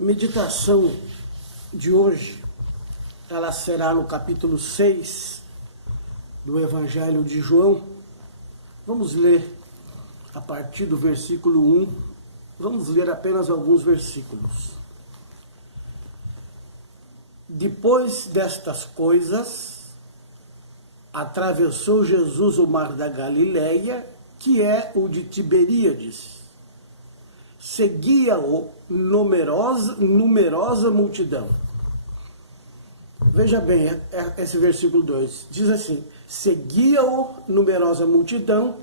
Meditação de hoje, ela será no capítulo 6 do Evangelho de João. Vamos ler a partir do versículo 1, vamos ler apenas alguns versículos. Depois destas coisas, atravessou Jesus o mar da Galileia, que é o de Tiberíades. Seguia-o numerosa multidão. Veja bem, esse versículo 2, diz assim: seguia-o numerosa multidão,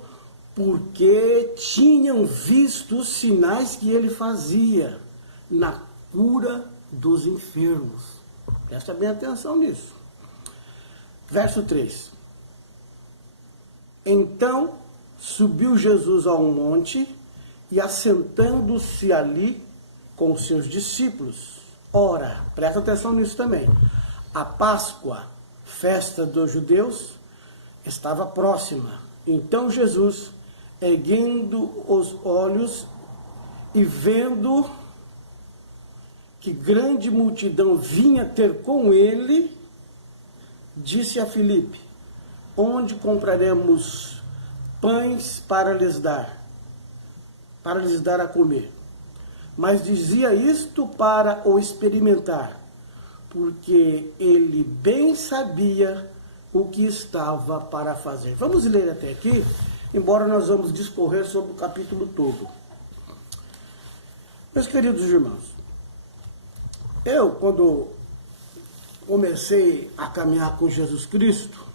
porque tinham visto os sinais que ele fazia na cura dos enfermos. Presta bem atenção nisso. Verso 3. Então subiu Jesus a um monte, e assentando-se ali com os seus discípulos. Ora, presta atenção nisso também. A Páscoa, festa dos judeus, estava próxima. Então Jesus, erguendo os olhos e vendo que grande multidão vinha ter com ele, disse a Filipe: onde compraremos pães para lhes dar a comer? Mas dizia isto para o experimentar, porque ele bem sabia o que estava para fazer. Vamos ler até aqui, embora nós vamos discorrer sobre o capítulo todo. Meus queridos irmãos, eu, quando comecei a caminhar com Jesus Cristo,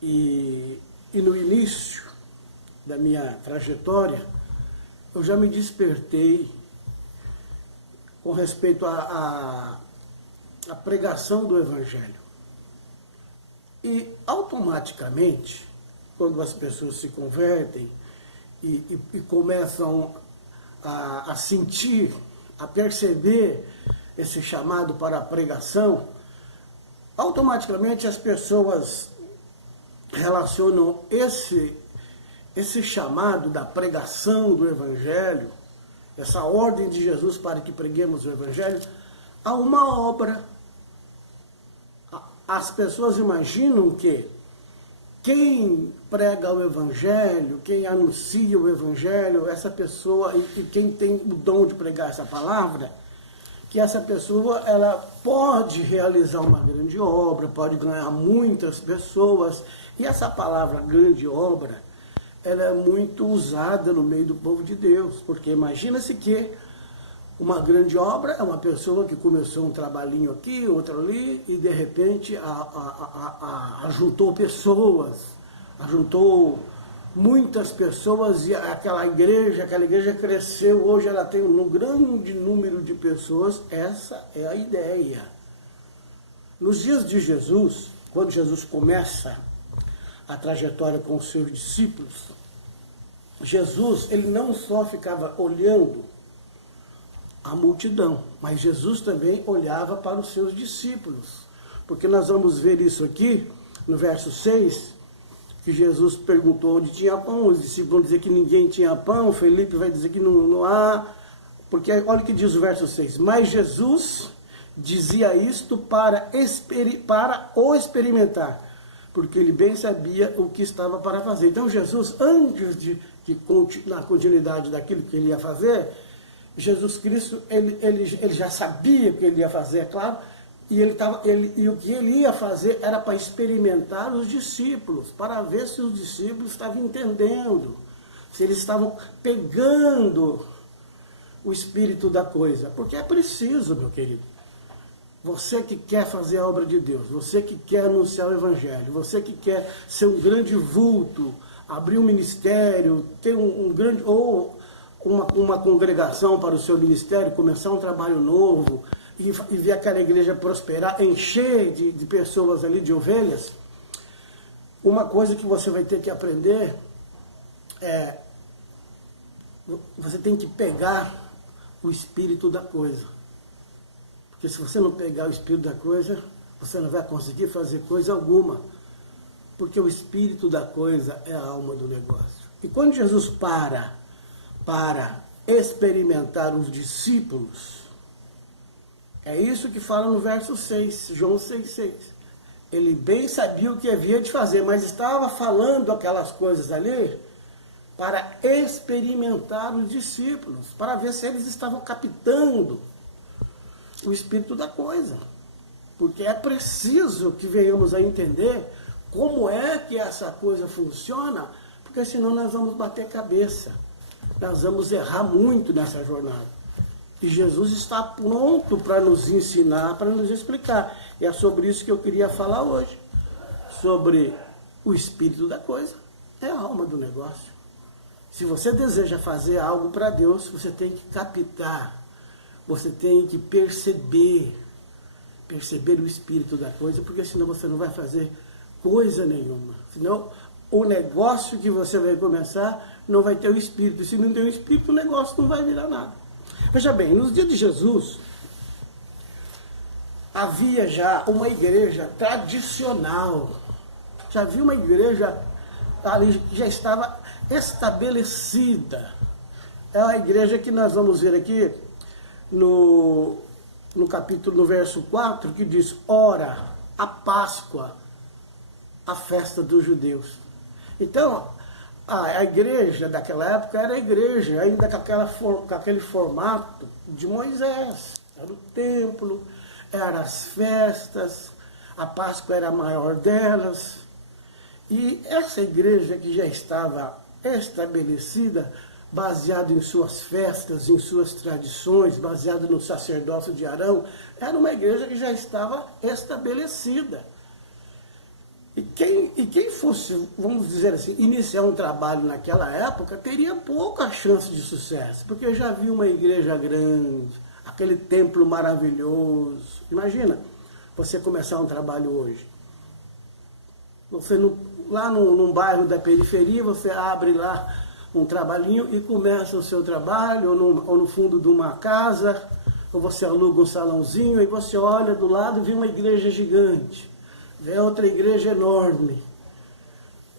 e no início da minha trajetória, eu já me despertei com respeito à pregação do Evangelho. E automaticamente, quando as pessoas se convertem e começam a sentir, a perceber esse chamado para a pregação, automaticamente as pessoas relacionam esse chamado da pregação do Evangelho, essa ordem de Jesus para que preguemos o Evangelho, a uma obra. As pessoas imaginam que quem prega o Evangelho, quem anuncia o Evangelho, essa pessoa, e quem tem o dom de pregar essa palavra, que essa pessoa ela pode realizar uma grande obra, pode ganhar muitas pessoas, e essa palavra grande obra, ela é muito usada no meio do povo de Deus, porque imagina-se que uma grande obra é uma pessoa que começou um trabalhinho aqui, outro ali, e de repente ajuntou pessoas, ajuntou muitas pessoas, e aquela igreja cresceu, hoje ela tem um grande número de pessoas. Essa é a ideia. Nos dias de Jesus, quando Jesus começa a trajetória com os seus discípulos, Jesus, ele não só ficava olhando a multidão, mas Jesus também olhava para os seus discípulos, porque nós vamos ver isso aqui no verso 6, que Jesus perguntou onde tinha pão, os discípulos vão dizer que ninguém tinha pão, Felipe vai dizer que não há, porque olha o que diz o verso 6, mas Jesus dizia isto para o experimentar, porque ele bem sabia o que estava para fazer. Então Jesus, antes na continuidade daquilo que ele ia fazer, Jesus Cristo, ele já sabia o que ele ia fazer, é claro, e o que ele ia fazer era para experimentar os discípulos, para ver se os discípulos estavam entendendo, se eles estavam pegando o espírito da coisa, porque é preciso, meu querido. Você que quer fazer a obra de Deus, você que quer anunciar o Evangelho, você que quer ser um grande vulto, abrir um ministério, ter um grande, ou uma congregação para o seu ministério, começar um trabalho novo, e ver aquela igreja prosperar, encher de pessoas ali, de ovelhas, uma coisa que você vai ter que aprender é, você tem que pegar o espírito da coisa. Porque se você não pegar o espírito da coisa, você não vai conseguir fazer coisa alguma. Porque o espírito da coisa é a alma do negócio. E quando Jesus para experimentar os discípulos, É isso que fala no verso 6, João 6,6. Ele bem sabia o que havia de fazer, mas estava falando aquelas coisas ali para experimentar os discípulos, para ver se eles estavam captando o espírito da coisa. Porque é preciso que venhamos a entender como é que essa coisa funciona, porque senão nós vamos bater cabeça, nós vamos errar muito nessa jornada. E Jesus está pronto para nos ensinar, para nos explicar. E é sobre isso que eu queria falar hoje, sobre o espírito da coisa, é a alma do negócio. Se você deseja fazer algo para Deus, você tem que captar, você tem que perceber o espírito da coisa, porque senão você não vai fazer coisa nenhuma. Senão o negócio que você vai começar não vai ter o espírito. Se não tem o espírito, o negócio não vai virar nada. Veja bem, nos dias de Jesus, havia já uma igreja tradicional. Já havia uma igreja ali que já estava estabelecida. É a igreja que nós vamos ver aqui no capítulo, no verso 4, que diz: ora, a Páscoa, a festa dos judeus. Então, a igreja daquela época era a igreja, ainda com aquele formato de Moisés. Era o templo, eram as festas, a Páscoa era a maior delas. E essa igreja que já estava estabelecida, baseado em suas festas, em suas tradições, baseado no sacerdócio de Arão, era uma igreja que já estava estabelecida. E quem fosse, vamos dizer assim, iniciar um trabalho naquela época, teria pouca chance de sucesso, porque já havia uma igreja grande, aquele templo maravilhoso. Imagina, você começar um trabalho hoje. Você lá num bairro da periferia, você abre lá um trabalhinho e começa o seu trabalho, ou no fundo de uma casa, ou você aluga um salãozinho, e você olha do lado e vê uma igreja gigante, vê outra igreja enorme,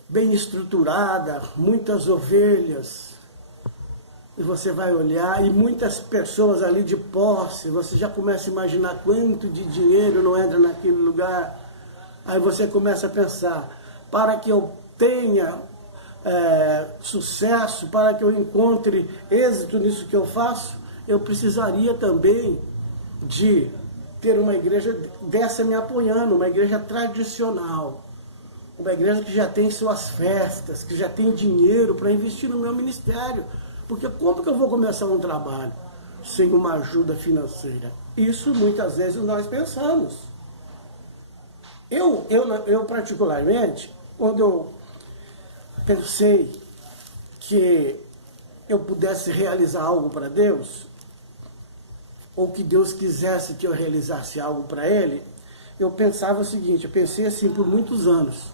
bem estruturada, muitas ovelhas, e você vai olhar, e muitas pessoas ali de posse, você já começa a imaginar quanto de dinheiro não entra naquele lugar. Aí você começa a pensar, para que eu tenha sucesso, para que eu encontre êxito nisso que eu faço, eu precisaria também de ter uma igreja dessa me apoiando, uma igreja tradicional, uma igreja que já tem suas festas, que já tem dinheiro para investir no meu ministério. Porque como que eu vou começar um trabalho sem uma ajuda financeira? Isso muitas vezes nós pensamos. Eu particularmente, quando eu pensei que eu pudesse realizar algo para Deus, ou que Deus quisesse que eu realizasse algo para Ele, eu pensava o seguinte, eu pensei assim por muitos anos,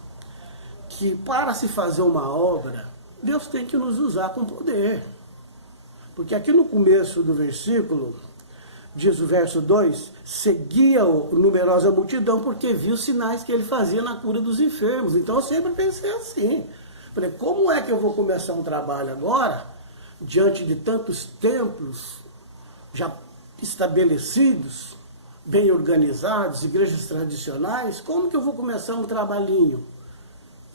que para se fazer uma obra, Deus tem que nos usar com poder. Porque aqui no começo do versículo, diz o verso 2, seguia-o numerosa multidão porque viu os sinais que ele fazia na cura dos enfermos. Então eu sempre pensei assim, falei, como é que eu vou começar um trabalho agora, diante de tantos templos já estabelecidos, bem organizados, igrejas tradicionais, como que eu vou começar um trabalhinho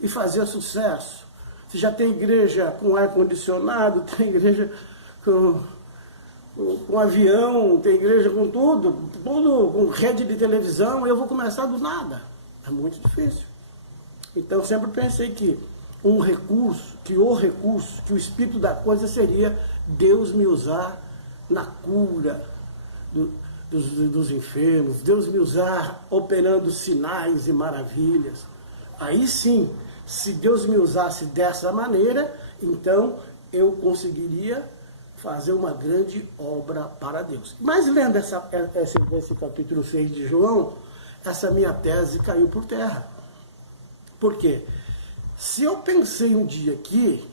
e fazer sucesso? Se já tem igreja com ar-condicionado, tem igreja com avião, tem igreja com tudo, com rede de televisão, eu vou começar do nada. É muito difícil. Então, sempre pensei que o recurso, que o espírito da coisa seria Deus me usar na cura dos enfermos, Deus me usar operando sinais e maravilhas. Aí sim, se Deus me usasse dessa maneira, então eu conseguiria fazer uma grande obra para Deus. Mas lendo esse capítulo 6 de João, essa minha tese caiu por terra. Por quê? Se eu pensei um dia que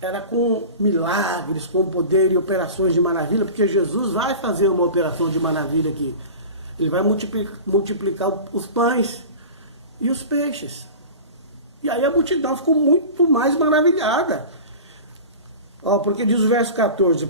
era com milagres, com poder e operações de maravilha, porque Jesus vai fazer uma operação de maravilha aqui. Ele vai multiplicar os pães e os peixes. E aí a multidão ficou muito mais maravilhada. Porque diz o verso 14,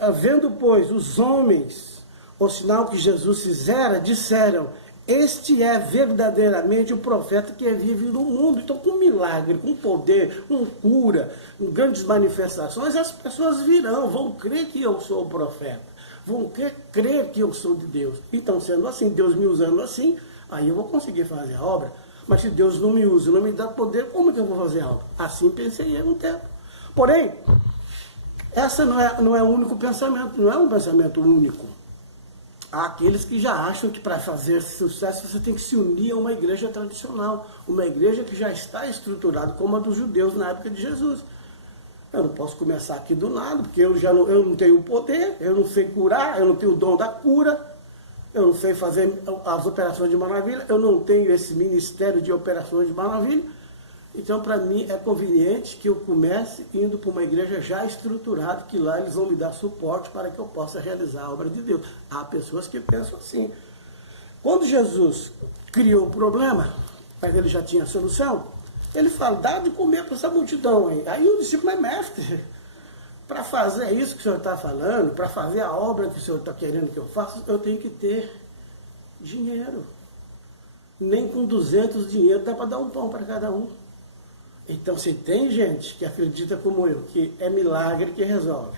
havendo, pois, os homens o sinal que Jesus fizera, disseram: este é verdadeiramente o profeta que vive no mundo. Então, com milagre, com poder, com cura, com grandes manifestações, as pessoas virão, vão crer que eu sou o profeta, vão crer que eu sou de Deus. Então, sendo assim, Deus me usando assim, aí eu vou conseguir fazer a obra. Mas se Deus não me usa, não me dá poder, como que eu vou fazer a obra? Assim pensei eu um tempo. Porém, essa não é o único pensamento, não é um pensamento único. Há aqueles que já acham que para fazer sucesso você tem que se unir a uma igreja tradicional, uma igreja que já está estruturada como a dos judeus na época de Jesus. Eu não posso começar aqui do nada, porque eu não tenho poder, eu não sei curar, eu não tenho o dom da cura, eu não sei fazer as operações de maravilha, eu não tenho esse ministério de operações de maravilha. Então, para mim, é conveniente que eu comece indo para uma igreja já estruturada, que lá eles vão me dar suporte para que eu possa realizar a obra de Deus. Há pessoas que pensam assim. Quando Jesus criou o problema, mas ele já tinha a solução, ele fala: dá de comer para essa multidão aí. Aí o discípulo é mestre. Para fazer isso que o senhor está falando, para fazer a obra que o senhor está querendo que eu faça, eu tenho que ter dinheiro. Nem com 200 dinheiro dá para dar um pão para cada um. Então, se tem gente que acredita como eu, que é milagre que resolve,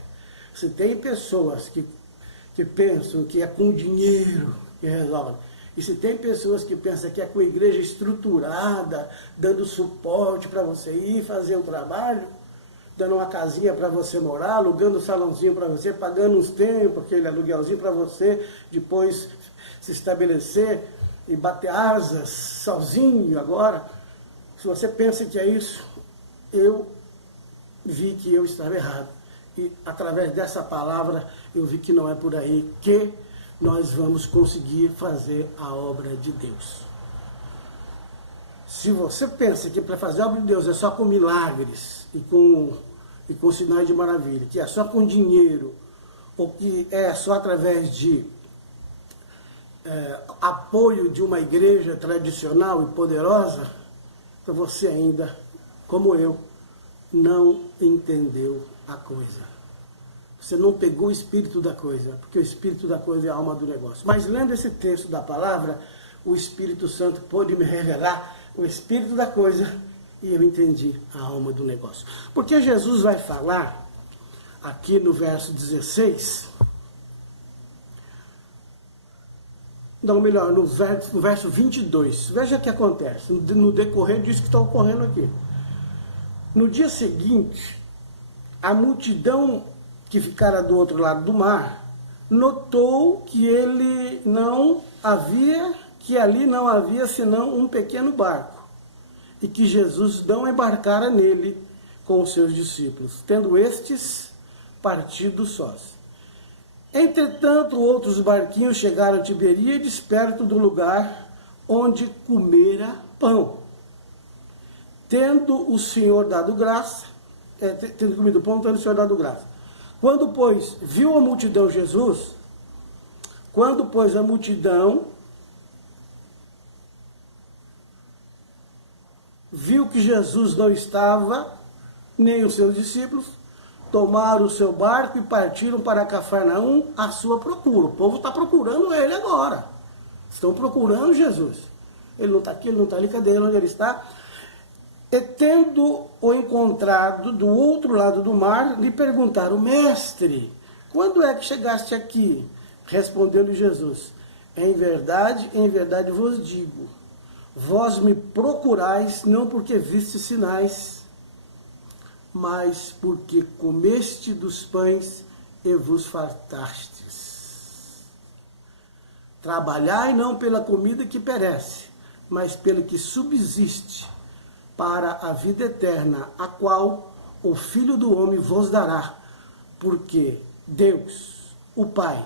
se tem pessoas que pensam que é com dinheiro que resolve, e se tem pessoas que pensam que é com a igreja estruturada, dando suporte para você ir fazer o trabalho, dando uma casinha para você morar, alugando um salãozinho para você, pagando uns tempos, aquele aluguelzinho para você, depois se estabelecer e bater asas sozinho agora. Se você pensa que é isso, eu vi que eu estava errado. E através dessa palavra, eu vi que não é por aí que nós vamos conseguir fazer a obra de Deus. Se você pensa que para fazer a obra de Deus é só com milagres e com sinais de maravilha, que é só com dinheiro, ou que é só através de apoio de uma igreja tradicional e poderosa, você ainda, como eu, não entendeu a coisa. Você não pegou o espírito da coisa, porque o espírito da coisa é a alma do negócio. Mas lendo esse texto da palavra, o Espírito Santo pôde me revelar o espírito da coisa e eu entendi a alma do negócio. Porque Jesus vai falar aqui no verso 16... Não, melhor, no verso 22. Veja o que acontece, no decorrer disso que está ocorrendo aqui. No dia seguinte, a multidão que ficara do outro lado do mar, notou que ali não havia senão um pequeno barco, e que Jesus não embarcara nele com os seus discípulos, tendo estes partido sós. Entretanto, outros barquinhos chegaram a Tiberíades, perto do lugar onde comera pão. Tendo o Senhor dado graça, tendo comido pão, tendo o Senhor dado graça. Quando, pois, viu a multidão Jesus, viu que Jesus não estava, nem os seus discípulos, tomaram o seu barco e partiram para Cafarnaum à sua procura. O povo está procurando ele agora. Estão procurando Jesus. Ele não está aqui, ele não está ali, cadê ele? Onde ele está? E tendo-o encontrado do outro lado do mar, lhe perguntaram: mestre, quando é que chegaste aqui? Respondeu-lhe Jesus: em verdade vos digo, vós me procurais não porque vistes sinais, mas porque comeste dos pães e vos fartastes. Trabalhai não pela comida que perece, mas pela que subsiste para a vida eterna, a qual o Filho do Homem vos dará, porque Deus, o Pai,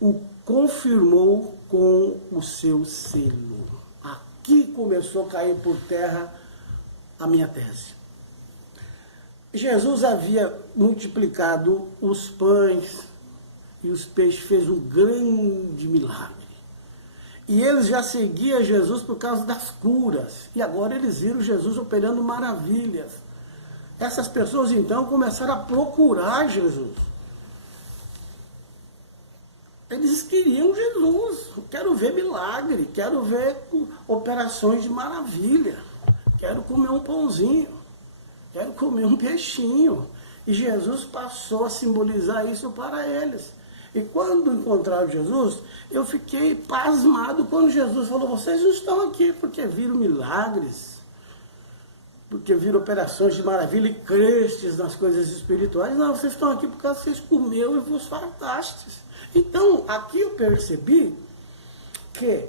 o confirmou com o seu selo. Aqui começou a cair por terra a minha tese. Jesus havia multiplicado os pães e os peixes, fez um grande milagre. E eles já seguiam Jesus por causa das curas. E agora eles viram Jesus operando maravilhas. Essas pessoas então começaram a procurar Jesus. Eles queriam Jesus. Quero ver milagre, quero ver operações de maravilha, quero comer um pãozinho, quero comer um peixinho. E Jesus passou a simbolizar isso para eles. E quando encontraram Jesus, eu fiquei pasmado quando Jesus falou: vocês não estão aqui porque viram milagres, porque viram operações de maravilha e crestes nas coisas espirituais. Não, vocês estão aqui porque vocês comeram e vos fartastes. Então, aqui eu percebi que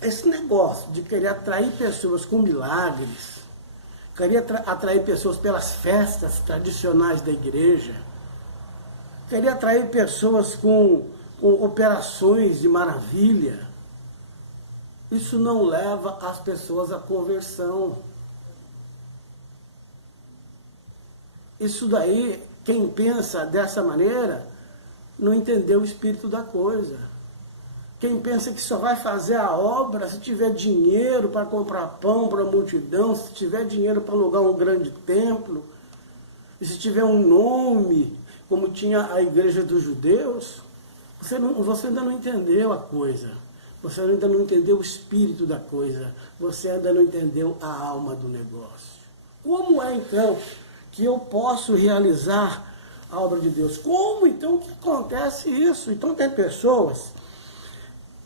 esse negócio de querer atrair pessoas com milagres, querer atrair pessoas pelas festas tradicionais da igreja, querer atrair pessoas com operações de maravilha, isso não leva as pessoas à conversão. Isso daí, quem pensa dessa maneira, não entendeu o espírito da coisa. Quem pensa que só vai fazer a obra se tiver dinheiro para comprar pão para a multidão, se tiver dinheiro para alugar um grande templo, e se tiver um nome, como tinha a igreja dos judeus, você ainda não entendeu a coisa. Você ainda não entendeu o espírito da coisa. Você ainda não entendeu a alma do negócio. Como é então que eu posso realizar a obra de Deus? Como então que acontece isso? Então tem pessoas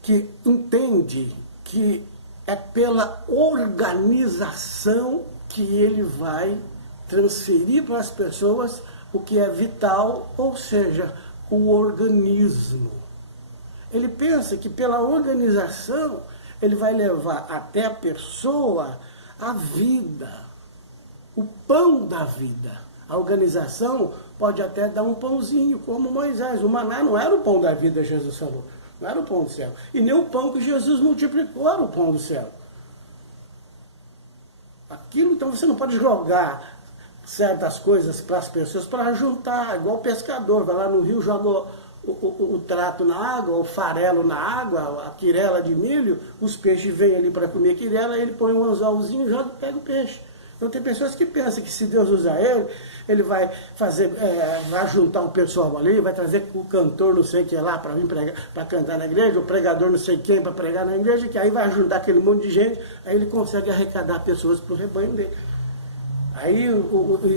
que entendem que é pela organização que ele vai transferir para as pessoas o que é vital, ou seja, o organismo. Ele pensa que pela organização ele vai levar até a pessoa a vida, o pão da vida. A organização pode até dar um pãozinho, como Moisés. O maná não era o pão da vida, Jesus falou. Não era o pão do céu. E nem o pão que Jesus multiplicou era o pão do céu. Aquilo, então, você não pode jogar certas coisas para as pessoas para juntar, igual o pescador, vai lá no rio, joga o trato na água, o farelo na água, a quirela de milho, os peixes vêm ali para comer quirela, ele põe um anzolzinho, joga e pega o peixe. Então tem pessoas que pensam que se Deus usar ele vai fazer, vai juntar um pessoal ali, vai trazer o cantor não sei quem lá para vir para cantar na igreja, o pregador não sei quem para pregar na igreja, que aí vai ajudar aquele monte de gente, aí ele consegue arrecadar pessoas para o rebanho dele. Aí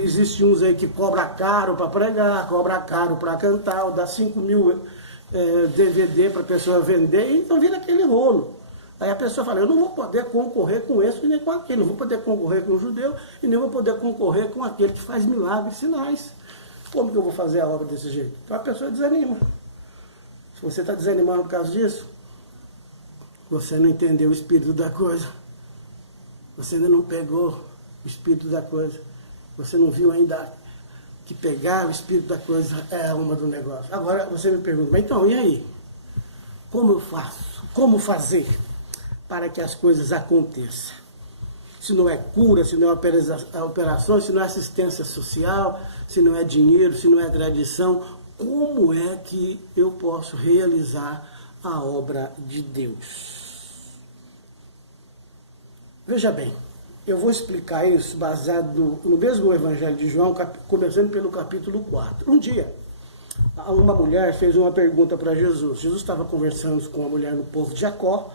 existem uns aí que cobra caro para pregar, cobra caro para cantar, dá 5 mil DVD para a pessoa vender, então vira aquele rolo. Aí a pessoa fala: eu não vou poder concorrer com esse e nem com aquele, não vou poder concorrer com o judeu e nem vou poder concorrer com aquele que faz milagres e sinais. Como que eu vou fazer a obra desse jeito? Então a pessoa desanima. Se você está desanimado por causa disso, você não entendeu o espírito da coisa. Você ainda não pegou o espírito da coisa. Você não viu ainda que pegar o espírito da coisa é a alma do negócio. Agora você me pergunta: mas então, e aí? Como eu faço? Como fazer para que as coisas aconteçam? Se não é cura, se não é operação, se não é assistência social, se não é dinheiro, se não é tradição, como é que eu posso realizar a obra de Deus? Veja bem, eu vou explicar isso baseado no mesmo Evangelho de João, começando pelo capítulo 4. Um dia, uma mulher fez uma pergunta para Jesus. Jesus estava conversando com uma mulher no povo de Jacó,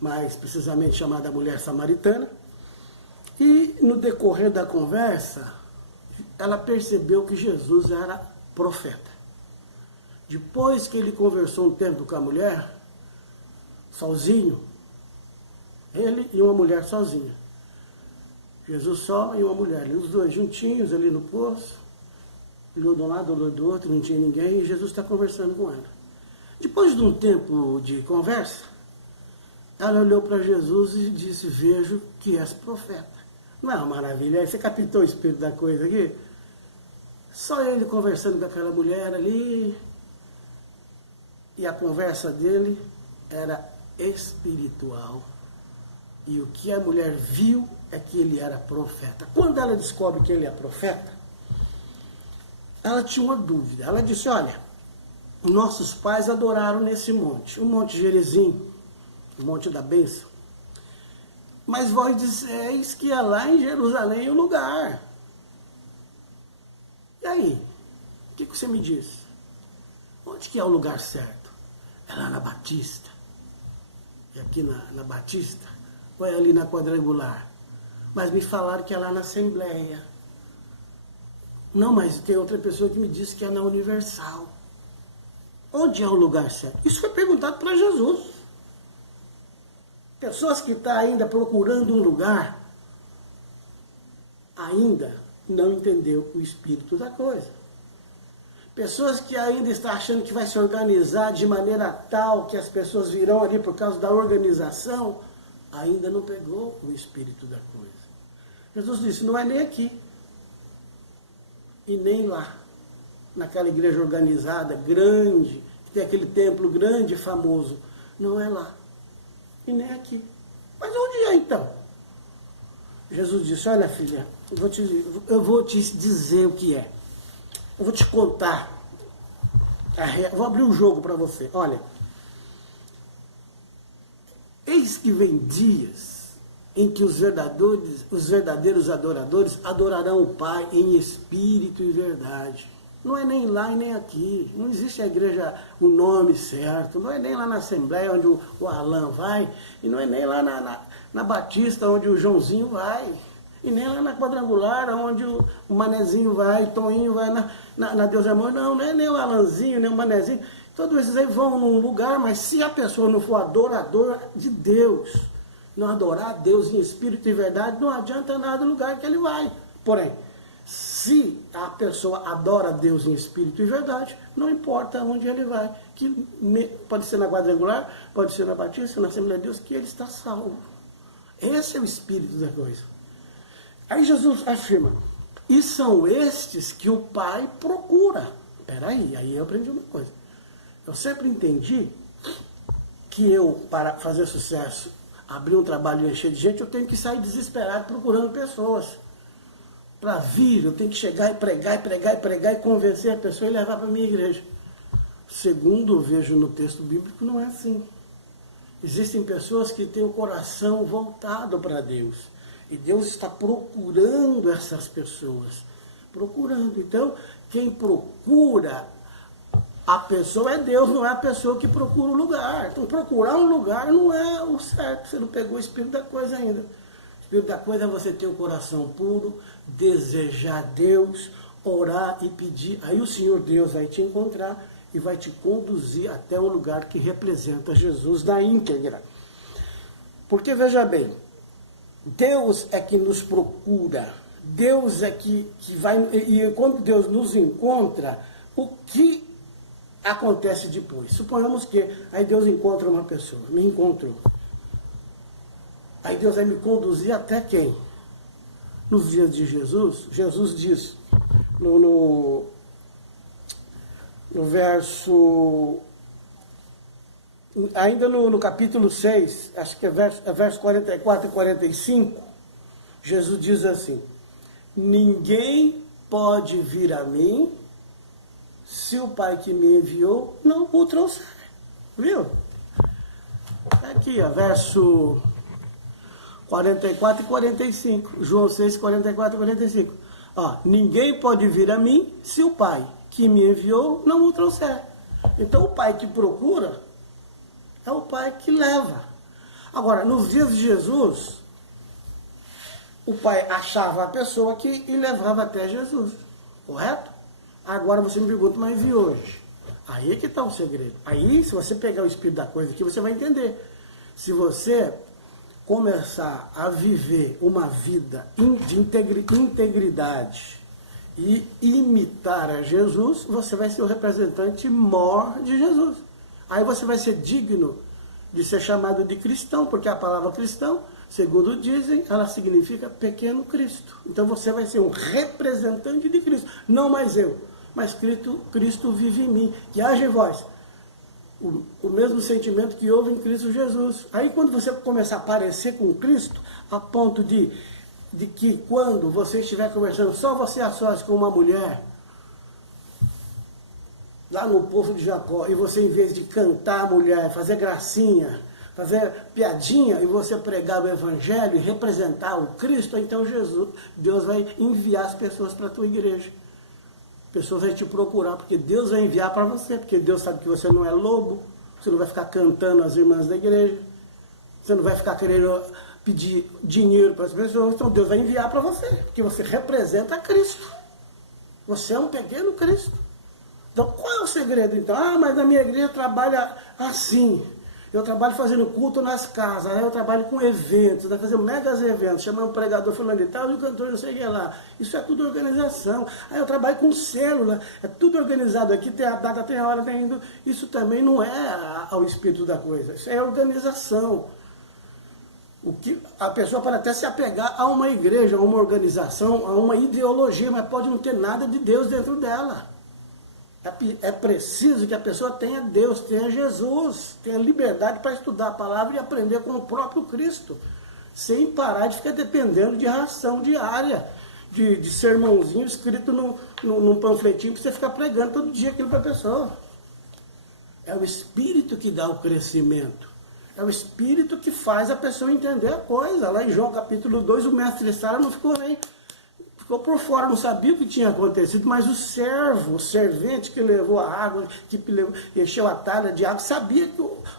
mais precisamente chamada mulher samaritana, e no decorrer da conversa, ela percebeu que Jesus era profeta. Depois que ele conversou um tempo com a mulher, sozinho, ele e uma mulher sozinha, Jesus só e uma mulher, os dois juntinhos ali no poço, olhou de um lado, olhou do outro, não tinha ninguém, e Jesus está conversando com ela. Depois de um tempo de conversa, ela olhou para Jesus e disse: vejo que és profeta. Não é uma maravilha? Aí você captou o espírito da coisa aqui? Só ele conversando com aquela mulher ali, e a conversa dele era espiritual. E o que a mulher viu é que ele era profeta. Quando ela descobre que ele é profeta, ela tinha uma dúvida. Ela disse: olha, nossos pais adoraram nesse monte, o Monte Gerizim, o Monte da Bênção. Mas vós disseis que é lá em Jerusalém o lugar. E aí? O que você me diz? Onde que é o lugar certo? É lá na Batista. É aqui na Batista. Ou é ali na Quadrangular? Mas me falaram que é lá na Assembleia. Não, mas tem outra pessoa que me disse que é na Universal. Onde é o lugar certo? Isso foi perguntado para Jesus. Pessoas que estão ainda procurando um lugar, ainda não entendeu o espírito da coisa. Pessoas que ainda estão achando que vai se organizar de maneira tal que as pessoas virão ali por causa da organização, ainda não pegou o espírito da coisa. Jesus disse, não é nem aqui e nem lá, naquela igreja organizada, grande, que tem aquele templo grande e famoso. Não é lá e nem aqui. Mas onde é então? Jesus disse, olha filha, eu vou te dizer o que é. Eu vou te contar. Vou abrir um jogo para você. Olha, eis que vem dias em que os verdadeiros adoradores adorarão o Pai em espírito e verdade. Não é nem lá e nem aqui. Não existe a igreja, o nome certo. Não é nem lá na Assembleia onde o Alain vai. E não é nem lá na Batista onde o Joãozinho vai. E nem lá na Quadrangular onde o Manezinho vai, o Toninho vai na Deus é Amor. Não é nem o Alanzinho, nem o Manezinho. Todos esses aí vão num lugar, mas se a pessoa não for adoradora de Deus, não adorar a Deus em espírito e verdade, não adianta nada o lugar que ele vai. Porém, se a pessoa adora a Deus em espírito e verdade, não importa onde ele vai. Pode ser na Quadrangular, pode ser na Batista, na Assembleia de Deus, que ele está salvo. Esse é o espírito da coisa. Aí Jesus afirma, e são estes que o Pai procura. Peraí, aí eu aprendi uma coisa. Eu sempre entendi que eu, para fazer sucesso, abrir um trabalho e encher de gente, eu tenho que sair desesperado procurando pessoas. Para vir, eu tenho que chegar e pregar e convencer a pessoa e levar para a minha igreja. Segundo eu vejo no texto bíblico, não é assim. Existem pessoas que têm o coração voltado para Deus. E Deus está procurando essas pessoas. Procurando. Então, quem procura a pessoa é Deus, não é a pessoa que procura o lugar. Então, procurar um lugar não é o certo. Você não pegou o espírito da coisa ainda. O espírito da coisa é você ter o coração puro, desejar Deus, orar e pedir. Aí o Senhor Deus vai te encontrar e vai te conduzir até um lugar que representa Jesus na íntegra. Porque, veja bem, Deus é que nos procura, Deus é que vai, e quando Deus nos encontra, o que acontece depois? Suponhamos que aí Deus encontra uma pessoa, me encontrou. Aí Deus vai me conduzir até quem? Nos dias de Jesus, Jesus diz, no verso... Ainda no capítulo 6, acho que é verso 44 e 45, Jesus diz assim, ninguém pode vir a mim se o Pai que me enviou não o trouxer. Viu? Aqui, ó, verso 44 e 45. João 6, 44 e 45. Ó, ninguém pode vir a mim se o Pai que me enviou não o trouxer. Então o Pai que procura é o Pai que leva. Agora, nos dias de Jesus, o Pai achava a pessoa aqui e levava até Jesus. Correto? Agora você me pergunta, mas e hoje? Aí é que está o segredo. Aí, se você pegar o espírito da coisa aqui, você vai entender. Se você começar a viver uma vida de integridade e imitar a Jesus, você vai ser o representante maior de Jesus. Aí você vai ser digno de ser chamado de cristão, porque a palavra cristão, segundo dizem, ela significa pequeno Cristo. Então você vai ser um representante de Cristo, não mais eu, mas Cristo vive em mim. Que haja em vós o mesmo sentimento que houve em Cristo Jesus. Aí quando você começar a parecer com Cristo, a ponto de que quando você estiver conversando só você a sós com uma mulher, lá no povo de Jacó, e você, em vez de cantar a mulher, fazer gracinha, fazer piadinha, e você pregar o Evangelho e representar o Cristo, então Deus vai enviar as pessoas para a tua igreja. Pessoas vão te procurar, porque Deus vai enviar para você, porque Deus sabe que você não é lobo, você não vai ficar cantando as irmãs da igreja, você não vai ficar querendo pedir dinheiro para as pessoas, então Deus vai enviar para você, porque você representa Cristo. Você é um pequeno Cristo. Então, qual é o segredo então? Ah, mas a minha igreja trabalha assim. Eu trabalho fazendo culto nas casas, aí eu trabalho com eventos, né, fazendo megas eventos, chamando um pregador fulano e tal, e o cantor não sei o que lá. Isso é tudo organização. Aí eu trabalho com célula, é tudo organizado aqui, tem a data, tem a hora, tem indo. Isso também não é o espírito da coisa, isso é organização. O que, a pessoa pode até se apegar a uma igreja, a uma organização, a uma ideologia, mas pode não ter nada de Deus dentro dela. É preciso que a pessoa tenha Deus, tenha Jesus, tenha liberdade para estudar a palavra e aprender com o próprio Cristo, sem parar de ficar dependendo de ração diária, de sermãozinho escrito num panfletinho para você ficar pregando todo dia aquilo para a pessoa. É o Espírito que dá o crescimento. É o Espírito que faz a pessoa entender a coisa. Lá em João capítulo 2, o mestre Sara não ficou nem... Ficou por fora, não sabia o que tinha acontecido, mas o servo, o servente que levou a água, que encheu a talha de água, sabia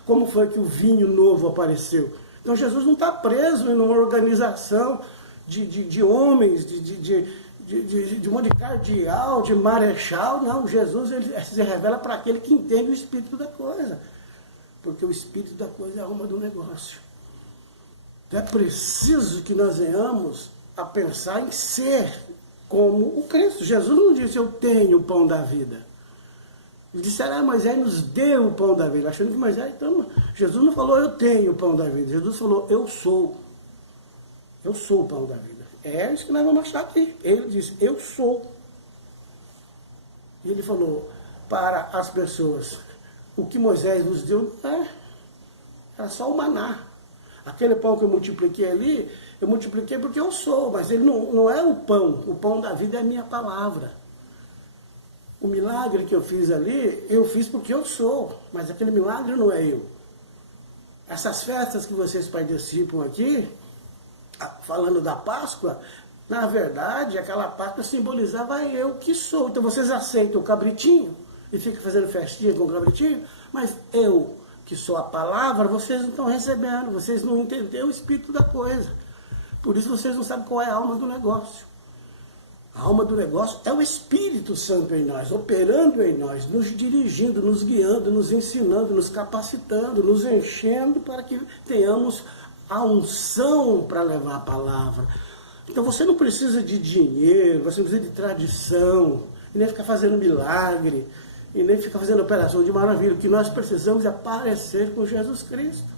como foi que o vinho novo apareceu. Então Jesus não está preso em uma organização de homens, de monte de cardeal, de marechal. Não, Jesus ele se revela para aquele que entende o espírito da coisa. Porque o espírito da coisa é a alma do negócio. Então é preciso que nós venhamos a pensar em ser como o Cristo. Jesus não disse, eu tenho o pão da vida. Eles disseram, Moisés nos deu o pão da vida. Achando que Moisés, então, Jesus não falou, eu tenho o pão da vida. Jesus falou, eu sou. Eu sou o pão da vida. É isso que nós vamos achar aqui. Ele disse, eu sou. E ele falou para as pessoas, o que Moisés nos deu era só o maná. Aquele pão que eu multipliquei ali, eu multipliquei porque eu sou, mas ele não é o pão da vida é a minha palavra. O milagre que eu fiz ali, eu fiz porque eu sou, mas aquele milagre não é eu. Essas festas que vocês participam aqui, falando da Páscoa, na verdade, aquela Páscoa simbolizava eu que sou. Então vocês aceitam o cabritinho e ficam fazendo festinha com o cabritinho, mas eu que sou a palavra, vocês não estão recebendo, vocês não entenderam o espírito da coisa. Por isso vocês não sabem qual é a alma do negócio. A alma do negócio é o Espírito Santo em nós, operando em nós, nos dirigindo, nos guiando, nos ensinando, nos capacitando, nos enchendo para que tenhamos a unção para levar a palavra. Então você não precisa de dinheiro, você não precisa de tradição, e nem ficar fazendo milagre, e nem ficar fazendo operação de maravilha. O que nós precisamos é parecer com Jesus Cristo.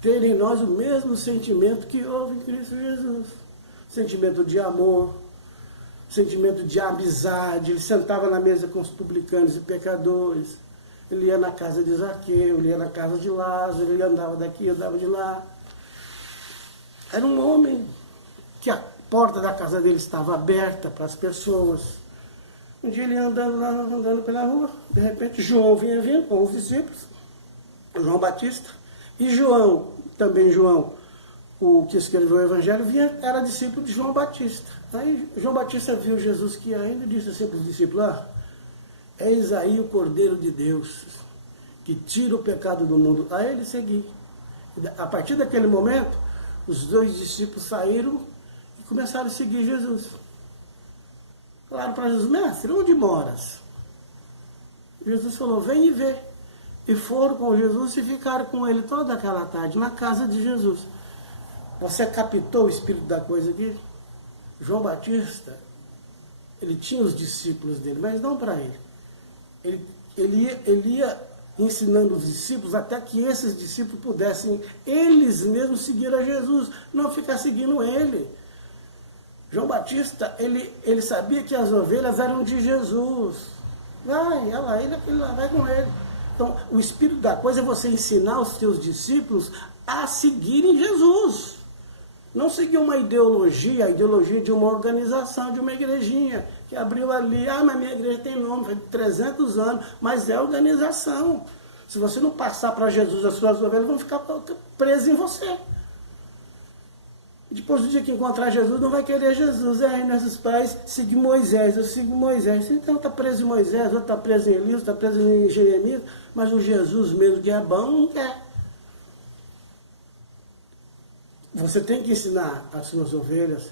Ter em nós o mesmo sentimento que houve em Cristo Jesus. Sentimento de amor, sentimento de amizade. Ele sentava na mesa com os publicanos e pecadores. Ele ia na casa de Zaqueu, ele ia na casa de Lázaro, ele andava daqui, andava de lá. Era um homem que a porta da casa dele estava aberta para as pessoas. Um dia ele andando pela rua, de repente João vinha vindo com os discípulos, João Batista, e João, também João, o que escreveu o Evangelho, era discípulo de João Batista. Aí João Batista viu Jesus que ainda disse assim para os discípulos, eis aí o Cordeiro de Deus, que tira o pecado do mundo. Aí ele seguiu. A partir daquele momento, os dois discípulos saíram e começaram a seguir Jesus. Falaram para Jesus, mestre, onde moras? Jesus falou, vem e vê. E foram com Jesus e ficaram com ele toda aquela tarde, na casa de Jesus. Você captou o espírito da coisa aqui? João Batista, ele tinha os discípulos dele, mas não para ele. Ele ia ensinando os discípulos até que esses discípulos pudessem, eles mesmos, seguir a Jesus, não ficar seguindo ele. João Batista, ele sabia que as ovelhas eram de Jesus. Ele vai com ele. Então, o espírito da coisa é você ensinar os seus discípulos a seguirem Jesus. Não seguir uma ideologia, a ideologia de uma organização, de uma igrejinha, que abriu ali, mas minha igreja tem nome, faz 300 anos, mas é organização. Se você não passar para Jesus as suas ovelhas, vão ficar presas em você. E depois do dia que encontrar Jesus, não vai querer Jesus. Nossos pais seguem Moisés, eu sigo Moisés. Então está preso em Moisés, outro está preso em Elias, está preso em Jeremias, mas o Jesus mesmo que é bom, não quer. Você tem que ensinar as suas ovelhas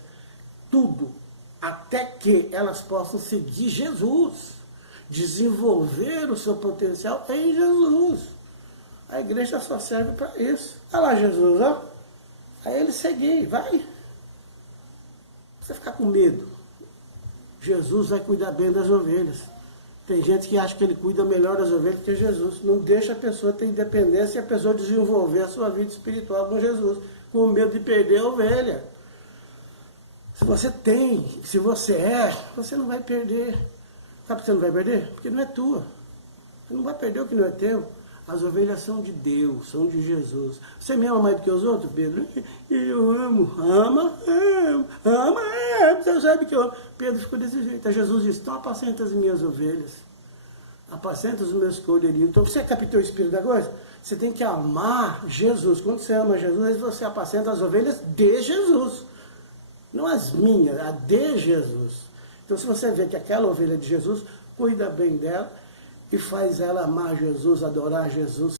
tudo, até que elas possam seguir Jesus, desenvolver o seu potencial em Jesus. A igreja só serve para isso. Olha lá Jesus, ó. Aí ele seguir, vai. Você ficar com medo. Jesus vai cuidar bem das ovelhas. Tem gente que acha que ele cuida melhor das ovelhas que Jesus. Não deixa a pessoa ter independência e a pessoa desenvolver a sua vida espiritual com Jesus, com medo de perder a ovelha. Se você tem, se você você não vai perder. Sabe por que você não vai perder? Porque não é tua. Você não vai perder o que não é teu. As ovelhas são de Deus, são de Jesus. Você me ama mais do que os outros, Pedro? Eu amo. Ama, você sabe que eu amo. Pedro ficou desse jeito. Jesus disse, então apacenta as minhas ovelhas. Apacenta os meus cordeirinhos. Então você captou o espírito da coisa? Você tem que amar Jesus. Quando você ama Jesus, você apacenta as ovelhas de Jesus. Não as minhas, a de Jesus. Então se você vê que aquela ovelha é de Jesus, cuida bem dela, e faz ela amar Jesus, adorar Jesus.